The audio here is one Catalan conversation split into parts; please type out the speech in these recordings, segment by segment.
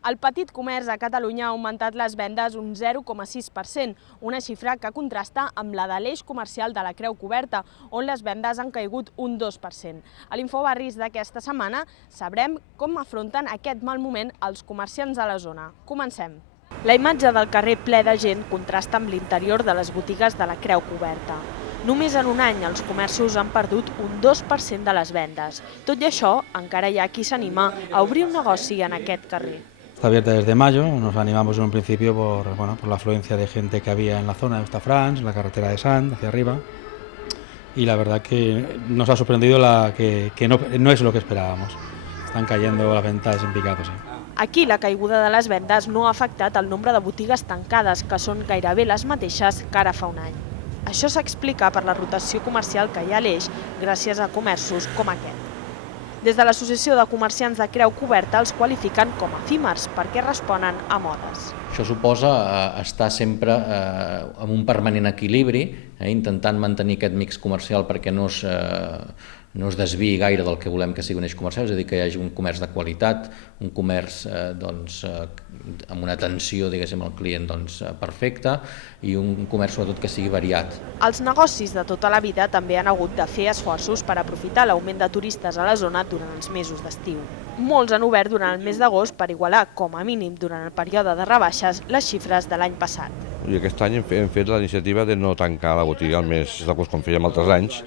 El petit comerç a Catalunya ha augmentat les vendes un 0,6%, una xifra que contrasta amb la de l'eix comercial de la Creu Coberta, on les vendes han caigut un 2%. A l'Infobarris d'aquesta setmana sabrem com afronten aquest mal moment els comerciants de la zona. Comencem. La imatge del carrer ple de gent contrasta amb l'interior de les botigues de la Creu Coberta. Només en un any els comerços han perdut un 2% de les vendes. Tot i això, encara hi ha qui s'anima a obrir un negoci en aquest carrer. Está abierta desde mayo, nos animamos en un principio por la afluencia de gente que había en la zona de Hostafrancs, en la carretera de Sants, hacia arriba, y la verdad que nos ha sorprendido que no es lo que esperábamos. Están cayendo las ventas en picado, sí. Aquí la caiguda de les vendes no ha afectat el nombre de botigues tancades, que són gairebé les mateixes que ara fa un any. Això s'explica per la rotació comercial que hi ha a l'eix gràcies a comerços com aquest. Des de l'Associació de Comerciants de Creu Coberta els qualifiquen com efímers perquè responen a modes. Això suposa estar sempre en un permanent equilibri, intentant mantenir aquest mix comercial perquè no es desviï gaire del que volem que sigui un eix comercial, és a dir, que hi hagi un comerç de qualitat, un comerç amb una atenció al client perfecta i un comerç sobretot que sigui variat. Els negocis de tota la vida també han hagut de fer esforços per aprofitar l'augment de turistes a la zona durant els mesos d'estiu. Molts han obert durant el mes d'agost per igualar, com a mínim durant el període de rebaixes, les xifres de l'any passat. I aquest any hem fet la iniciativa de no tancar la botiga al mes d'agost com fèiem altres anys.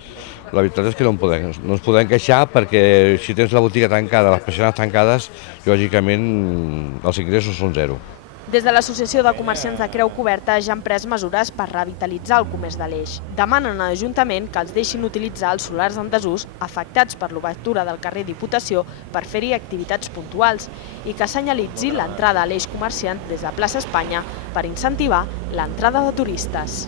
La veritat és que no ens podem queixar perquè si tens la botiga tancada, les persianes tancades, lògicament els ingressos són zero. Des de l'Associació de Comerciants de Creu Coberta ja han pres mesures per revitalitzar el comerç de l'eix. Demanen a l'Ajuntament que els deixin utilitzar els solars en desús afectats per l'obertura del carrer Diputació per fer-hi activitats puntuals i que senyalitzi l'entrada a l'eix comerciant des de plaça Espanya per incentivar l'entrada de turistes.